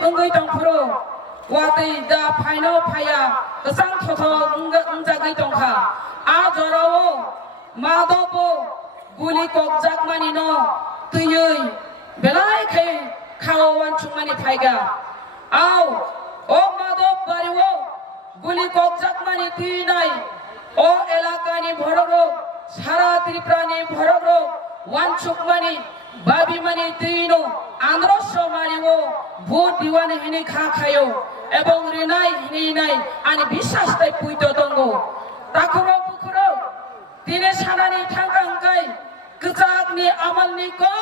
bungui tong pro wati da phaino phaya kasang thotho ungja gai tong kha a jorao madobo guli kok jakmani no tuyui belai khai khawan chungmani phaiga au o madob bariwo guli kok jakmani tuinai o elakani bhorogo sara triprani bhorogo wanchukmani babi mani tuino androsho mariwo vote দিওয়ানে হিনি খা খায়ো এবং Rinnai হিনি নাই আনি বিশ্বাস তাই পুইতো দঙ্গো তাখরো পুখরো তিনে সানানি থাঙ্গাঙ্গাই গজাগনি আমলনি কো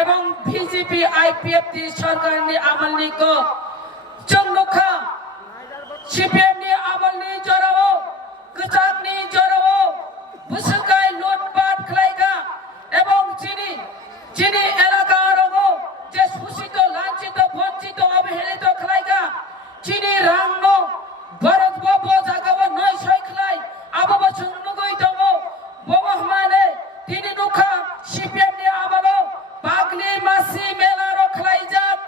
এবং বিজেপি আইপিএফটি সরকারনি আমলনি কো চংলুখা সিপিএমনি আমলনি জরাও গজাগনি জরাও বুসকাই লুটপাট খাইগা এবং চিনি চিনি এলাকার যে শোষিত লাঞ্ছিত বঞ্চিত অবহেলিত খাইগা চিনি রাঙ্গ বরদ বব জাগাও নয় ছয় খাই আবাবা চুংনুগই দङ বমহমানে তিনি নুখা সিপিএম নি আবালো পাগলি মাসি মেলা রখলাইজাত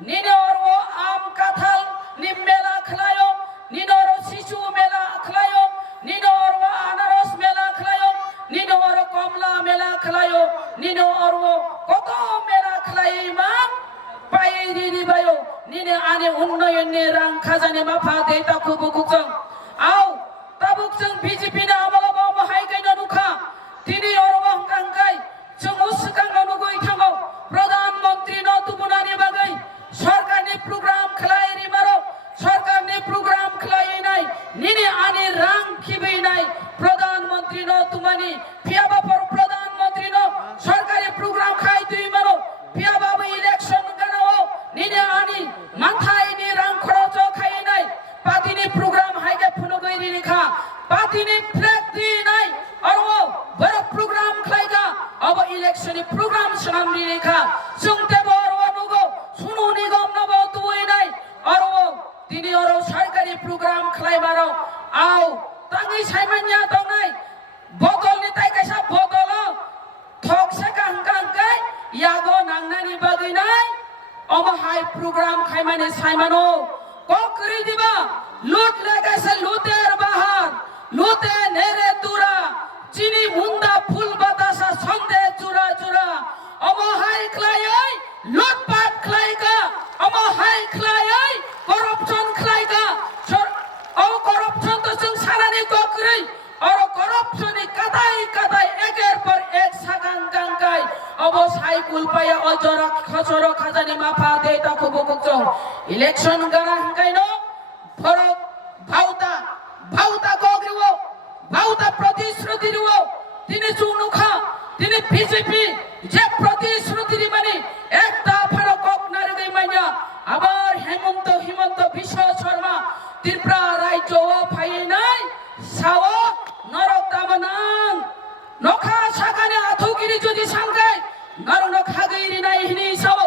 নিনর ও আম কাঁঠাল নি মেলা খলায়ো নিনর শিশু মেলা খলায়ো নিনর ও আনারস মেলা খলায়ো নিনর কমলা মেলা খলায়ো নিনর ও কত মেলা খলাইমান পাইরি বায়ো নিনে আনে উন্নয়নে রাং খাজানে মাফা দেতা খুব কুকং আও তাবুক जों বিজেপি না আমলা বাও হাই গাইনা নুখা তিনি অরবাং কাঙ্গাই जों উসকাং নুগই থাঙ্গো প্রধানমন্ত্রী ন তুবুনানি বাগৈ সরকারনি প্রোগ্রাম খলাইরি মারো সরকারনি প্রোগ্রাম খলাই নাই নিনে আনে রাং খিবই নাই প্রধানমন্ত্রী ন তুমানি ফিয়াবা পর প্রধানমন্ত্রী ন সরকারি প্রোগ্রাম খাই তুই মারো ফিয়াবা ইলেকশন গানাও নিনে আনি মাথায় নি রাং খরচ খাই নাই পাতিনি প্রোগ্রাম হাইগে ফুনগই রিখা পাতিনি ফ্ল্যাগ দি নাই আর ও বড় প্রোগ্রাম খাইগা अब ইলেকশন প্রোগ্রাম সাম রিখা সুংতে বড় অনুগো শুনু নিগম নব তুই নাই আর ও তিনি আর সরকারি প্রোগ্রাম খাই মারো আও তাঙ্গি সাইমানিয়া দং নাই বদল নি তাই কাইসা বদল থক সেকা হাঙ্গাঙ্গাই ইয়াগো নাংনানি বাগৈ নাই अब हाई प्रोग्राम खाइमाने साइमानो कोकरी दिबा लूट लेगासे लूटेर बाहर लूटे नेरे तुरा चिनी मुंदा फुल बतासा संदे चुरा चुरा अब हाई खलायै लूटपाट खलायगा अब हाई खलायै करप्शन खलायगा अब करप्शन तो जों सानानि कोकरी और करप्शन कदाई कदाई एकेर पर एक सागांगांगाई अब साइकुल पाया अजरा खसरो खाजानि माफा देता खुब कुकजों इलेक्शन गाना हंगाइनो फरक भाउता भाउता गोग्रिवो भाउता प्रतिश्रुति रिवो तिनी चुंगनुखा तिनी बीजेपी जे प्रतिश्रुति रिमानि एकटा फारो कक नारगै माइना आबार हिमंत विश्व शर्मा त्रिपुरा राज्य फाइनाय सावो नरक दामनां नखा सागाने आथुगिरि जदि सांगाय नरनो खागैरि नाय हिनि सावो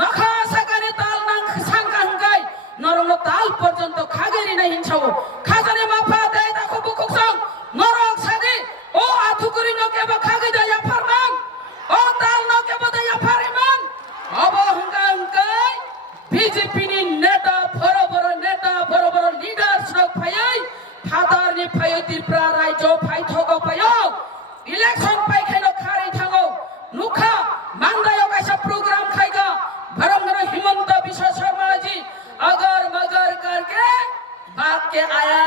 नखा सागाने ताल नां सांगा हंगाय नरनो ताल पर्यंत खागैरि नाय हिनसावो खाजाने माफा दे दाखो बुकुसं नरक सागे ओ आथुगिरि नकेबा खागै दाया फारमान ओ ताल नकेबा दाया फारिमान अब हंगा हंगाय बीजेपी नि नेता बरोबर लिडार स्रक फायै फादार नि फायै त्रिपुरा राज्य फाइ थगो फायो इलेक्शन पाइ खाइनो खारै थांगो नुखा मांगायो कैसा प्रोग्राम खाएगा भरमगढ़ हिमंत विश्व शर्मा जी अगर मगर करके भाग के आया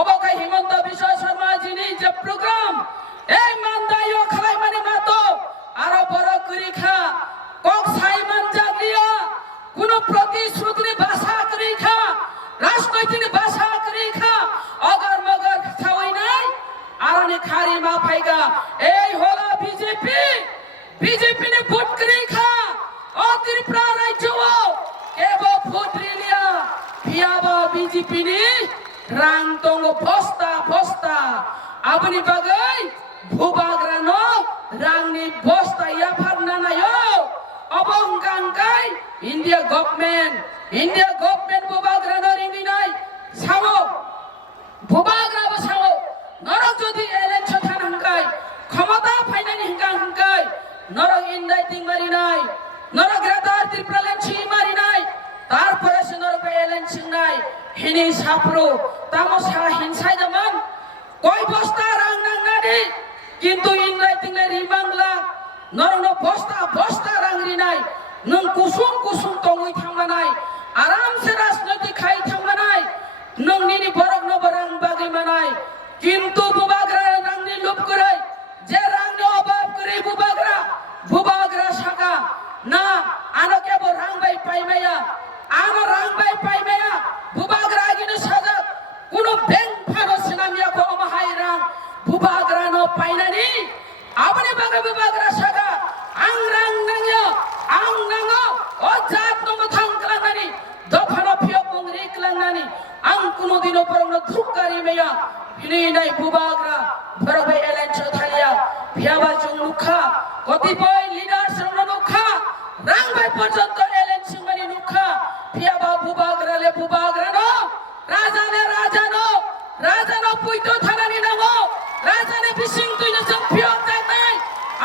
अब का हिमंत विश्व शर्मा जी ने जब प्रोग्राम ए मांगायो खलाई माने मातो आरो बरो करी खा कोक साइमन जागलिया कोनो प्रतिश्रुति भाषा करी खा राजनैतिक भाषा करी खा अगर मगर छावै নাই आरने खारी मा फाइगा ए होला बीजेपी ने वोट करी खा ओ त्रिपुरा राज्य केबो वोट रिलिया फियाबा बीजेपी ने रां दङ बस्ता आबनि बागै भुबाग्रानो रांनि बस्ता याफारना नायो अबंगांगाय इंडिया गवर्नमेंट भुबाग्रानो रिंगि नाय सावो भुबाग्राबो सावो नरक जदि इलेक्शन थान हंगाय क्षमता फाइनानि हंगाय नरक इन्डाइटिंग मारिनाय नरक ग्रेटर त्रिपुरा लेन्सी मारिनाय hini sapro tamo sa hinsai jaman koi bosta rang nang nadi kintu inrai tingle rimangla norono bosta rang rinai nung kusung tongui thangmanai aram se rajnaitik khai thangmanai nung nini borok no barang bagaimanai kintu bubagra rangni lup kurai je rangni obab kurai bubagra saka na ano kebo rang bai paimaya ano rang bai paimaya bubagra gini saja kuno bank phano sinamia ko omahai rang bubagra no painani apni bubagra saka ang rang nangyo ang nango o jat no mathang klangani dophano phiok bongri klangani ang kuno dino porong no dhukari meya ini nai bubagra barabai elencho thalia phiaba jung lukha kotipoi leader srona lukha rangbai porjonto elencho mani lukha phiaba bubagra le bubagra no raja no puito thanani nango raja ne bising tuina jang phiok jaknai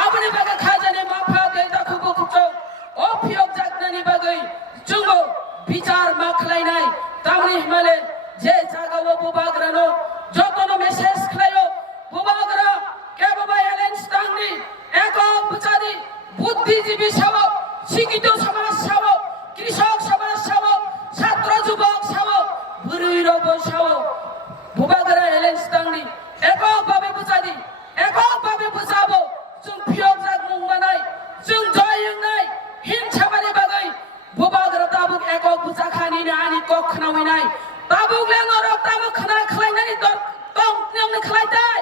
apni baga khajane mapha dei ta khubo khukcho o phiok jaknani bagai jungo bichar makhlainai tamni himale je jaga wo bubagra no jotono message khlayo bubagra ke baba elen stangni eko buchadi buddhijibi sabo শিক্ষিত সমাজ সাবো কৃষক সমাজ সাবো ছাত্র যুবক সাবো বুড়ি রব সাবো বুবাগরা এলেন স্তাংনি এককভাবে বুঝাদি এককভাবে বুঝাবো जों फियक जाग मुंगमानाय जों जयंनाय हिंसामानि बागै बुबागरा ताबुक एकक बुजाखानिनो आनि कक खोनावैनाय ताबुकले नरक ताबुक खोना खलायनानै तंनियावनो खलायदाय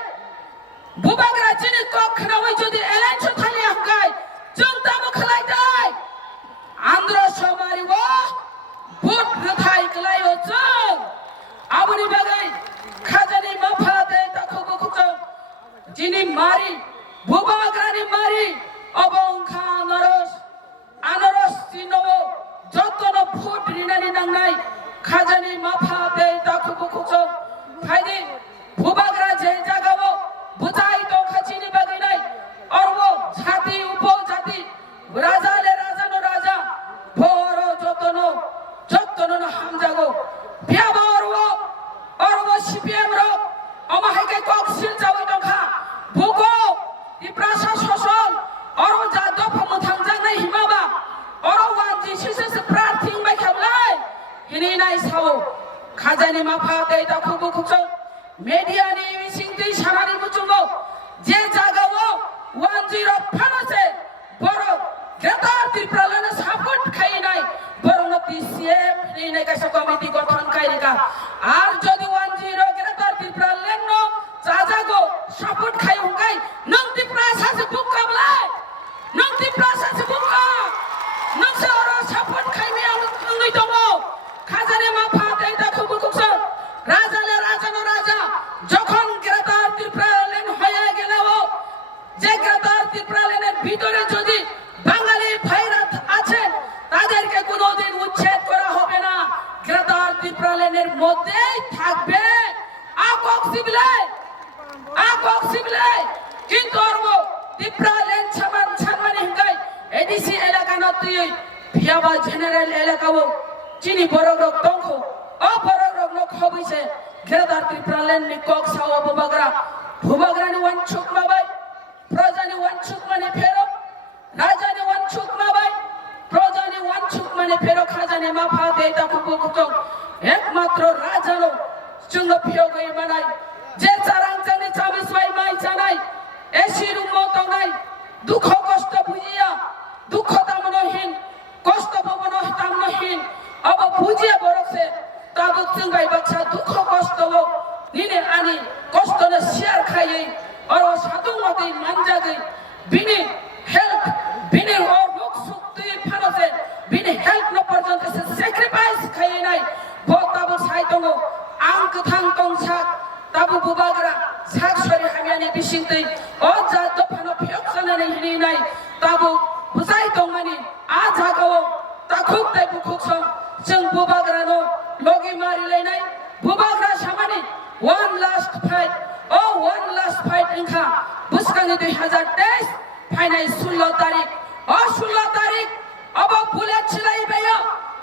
बुबागरा जिनि कक खोनावै जुदि एलेनसो थालि हांगाय जों ताबुक खलायदाय आंध्र समारि वो बुट रथाय खलायो जों आबुनि बागै खाजानि माफा दे ताखौबो खुजों जिनि मारि बुबाग्रानि मारि अबंखा आनारस चिनोबो जतनो फुट रिनानि नांनाय खाजानि माफा दे ताखौबो खुजों फायदि बुबाग्रा जे जागावो बुजाय दखाचिनि बागैनाय अरबो जाति उपजाति राजाले राजानो राजा भरो जतनो हामजागो बियाबो अरबो सिपिएम रो अमाहायके कक्सिल जावै दंखा बुगो दिप्रासा ससन अरबो जादो फमथांजांनाय हिमाबा अरबो वानजि सिसस प्रार्थिं बायखाबलाय हिनि नाय सावो खाजानि माफा दै दाखौबो खुजों मेडियानि मिसिंति सानानि बुजुंगो जे जागावो 10 फानसे बरो ग्रेटार त्रिपुरालानो सापोर्ट खायनाय बरनो पिसिएम हिनि कायसा कमिटि गठन खायरिका आर जदि 10 ग्रेटार त्रिपुरालानो जाजागो सापोर्ट खायहुंगाय नों त्रिपुरा सासे बुकाबलाय नों त्रिपुरा सासे बुका नोंसो अरो सापोर्ट खायनायाव नोंङै दङ खाजानि माफा दै दाखौबो खुजों राजाले राजानो राजा যখন গ্রেটার ত্রিপুরাল্যান্ড হয়ে গেলেও যে গ্রেটার ত্রিপুরাল্যান্ডের ভিতরে যদি বাঙালি ভাইরা আছেন তাদেরকে কোনোদিন উচ্ছেদ করা হবে না গ্রেটার ত্রিপুরাল্যান্ডের মধ্যেই থাকবে আকক সিবলে কিন্তু অর্ব ত্রিপুরাল্যান্ড সামানি হিঙ্গাই এডিসি এলাকা নতুই ভিয়াবা জেনারেল এলাকাও চিনি বড়রক দংখ অপররক নক হবইছে গ্রেটার ত্রিপুরাল্যান্ড नि कक सावो बुबाग्रानि वानचुक माबाय प्रजानि वानचुक माने फेरो राजानि वानचुक माबाय प्रजानि वानचुक माने फेरो खाजानि माफा दे दाखौबो खुजों एकमात्र राजानो जोंनो फियो गय मानाय जे चारां जोंनि चाबिसबाय माय जानाय एसि रुमो दंनाय दुख कष्ट बुजिया दुख दामनहीन कष्ट दामनहीन अब बुजिया बरकसे ताबुक जों बाय बाचा दुख कष्टवो निने आनि कष्टनो शेयार खायै अरो सादुं मते मानजागै बिनि हेल्प बिनि अरबुक सुक्ति फानसे बिनि हेल्प न पर्यन्त सेक्रिफाइस खायनाय ताबुक साय दङ आं गोथां दंसा ताबुक बुबाग्रा साकसरि हामियानि बिसिंतै अ जा दफानो फियक जानानै हिनिनाय ताबुक बुजाय दंमानि आ जागाव ताखुक दै बुखुकसं जों बुबाग्रानो लगे मारिलायनाय बुबाग्रा सामानि one last fight इनका बुसकांनि 2023 फाइनाल 16 तारिख 16 तारिख अब बुलेट चलाइबाय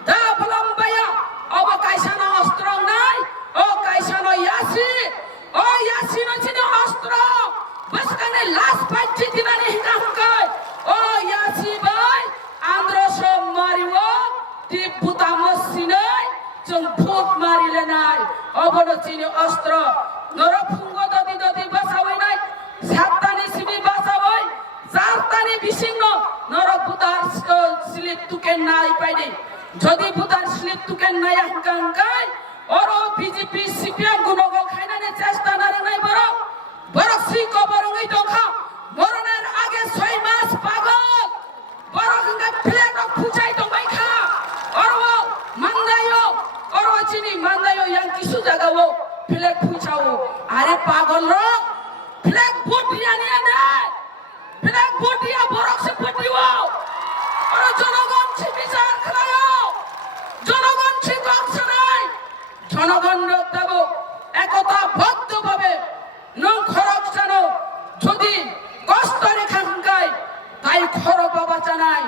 दा फलमबाय अब कायसाना अस्त्रं नाय जों भूत मारिलेनाय अबरचिनि अस्त्र नरफुंग ददि ददि बासावैनाय साततानि सिबि बासावै चारतानि बिसिंनो नरभूतार स्लिप तुकेन नाय पाइदे जदि भूतार स्लिप तुकेन नाय हंकांकाय अरो बीजेपी सीपीएम गुनगल खायनानै चेष्टा नारनाय बरक सि कबरङै दंखा मरनार आगे 6 मास पागल बरक हंगा प्लेट अफ फुचाइ दंबायखा अरो मान्दायो अरो चिनि मान्दायो yang किसु जागावो फ्लेग फुचावो आरे पागल रो फ्लेग बोटिया नि आने फ्लेग बोटिया बरक से पटिवो अरो जनगण छि বিচার खालायो जनगण छि गंसनाय जनगण रक्ताबो एकता बद्धभाবে नों खरक जानो যদি কষ্ট রেখা হंगाय তাই খরক বাবা জানাই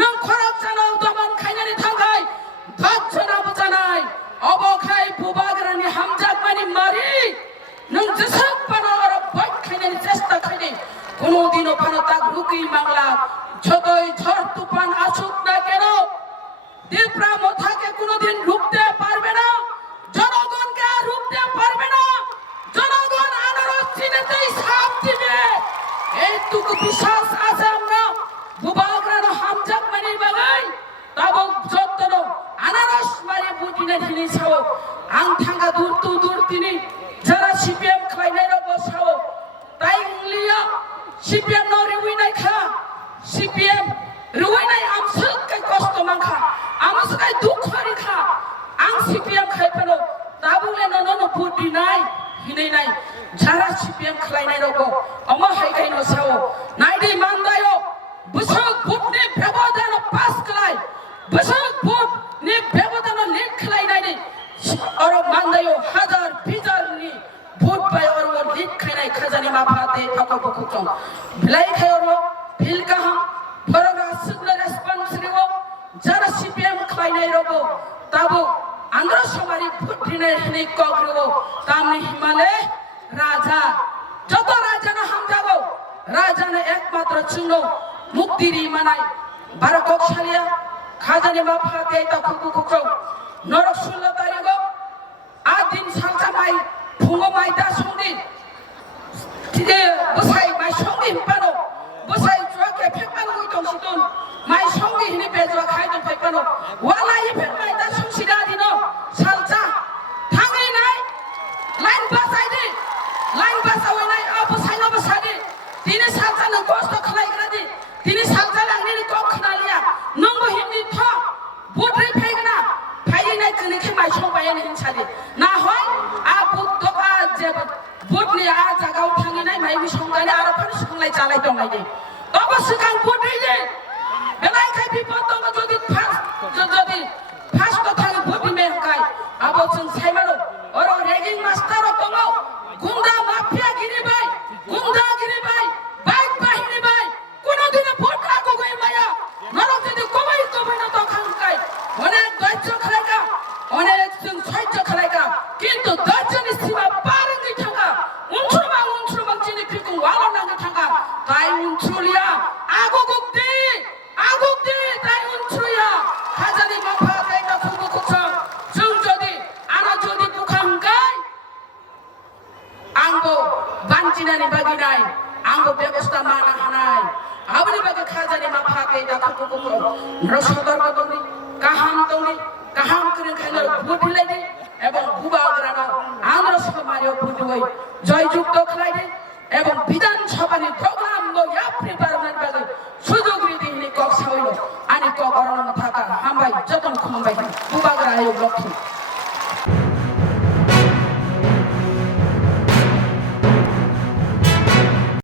नों खरक जानो दमन खायनानै थांगाय धज्जनाबो जानाय अबखाय बुबाग्रानि हामजागमानि मारि नों जेसेब पानो आरो बट खायनानै চেষ্টা खायदे কোনোদিনও পানো তাক রুকি বাংলা যতই ঝড় তুফান আসুক না কেন দিপরা মাথাকে কোনোদিন রুখতে পারবে না জনগণকে আর রুখতে পারবে না জনগণ আনারস চিনেতেই সাপ দিবে এইটুকু বিশ্বাস আছে আমরা বুবাগ্রানো হামজাগমানির বাগাই তাবক যত্ন আনারস মারি বুটিনে দিনি ছাও আং থাঙ্গা দূরতিনি যারা সিপিএম খাইনাইর বসাও তাই ইংলিয়া সিপিএম ন রিউইনাই খা সিপিএম রিউইনাই আমসুকাই কষ্ট মাংখা আমসুকাই দুঃখরি খা आं सीपीएम खायफानो दाबुले ननो बुद्धि नाय हिनै नाय जारा सीपीएम खलायनाय रगो अमा हायगायनो सावो नायदि मानदायो बसक बुटनि बेबदानो पास खलाय बसक बुटनि बेबदानो लिड खलायनायनि अरो मानदायो हाजार बिजारनि बुट बाय अरो लिड खायनाय खाजानि माफाते थाको बखुचों बिलाय खायरो बिल गाहाम फरगा सुग्न रेसपन्सिरिवो जारा सीपीएम खलायनाय रगो ताबो आंध्र समारी फुटिने हिनै कग्रबो तामनि हिमालय राजा जत राजा न हामजाबो राजा न एकमात्र चिनो मुक्तिरि मानाय बारकक सालिया खाजानि माफा देता खुकु खुकौ नरक 16 तारिखो आ दिन सालसा माइ फुङो माइ दा संदि तिदे बसाइ माइ संदि पानो बसाइ जुवाके फेकपानो उइदंसिदुन माइ संदि हिनि बेजुवा खायदो फेकपानो वालाइ फेकमाइ दा संसिदा दिनो सालसा थाङै नाय लाइन बासाइदि लाइन बासावनाय अबसाइनो बसादि दिने सालसा न कष्ट खलायग्रादि दिने सालसा लांनि क खनालिया नंबो हिनि थ बुद्रि फेगना फाइनाय कनेखे माइ संबायनि हिनसादि ना होय आ बुद्दका जेब बुद्नि आ जागाव थाङैनाय माइ बिसंगानि आरो फानि संलाय जालाय दंनायदि तब सिगां बुद्रि जे बेलाय खाय बिपद दङ जदि फास्ट थाङै बुद्नि मेहकाय आबो जों साइमानो अरो रेगिं मास्टार दङ गुंडा माफिया गिरिबाय गुंडा गिरिबाय बाइक बाहिनिबाय कोनोदिनो भोट लागो गय माया नरक जदि कबाय कबायना दखानकाय अनेक धैर्य खालायगा अनेक जों सह्य खालायगा किन्तु धैर्यनि सीमा पारङै थाङा उनथ्रुमा चिनि फिकुं वालो नाङै थाङा ताय उनथ्रुलिया आगुगुक्ति ताय उनथ्रुया खाजानि माफा दायगा खुबु खुखा जों जदि आना जदि बुखांगाय आंबो बान्जिनानि बागिनाय आंबो बेबस्था माना हानाय आबनि बागे खाजानि माफा दायगा खुबु खुखा रसदर दंनि गाहाम करिन खायनो बुदिलायदि एवं बुबाग्राना आंध्र समारियो बुदिवै जययुक्त खालायदि एवं विधानसभानि प्रोग्राम नो या प्रिपेयारमेन्ट बागे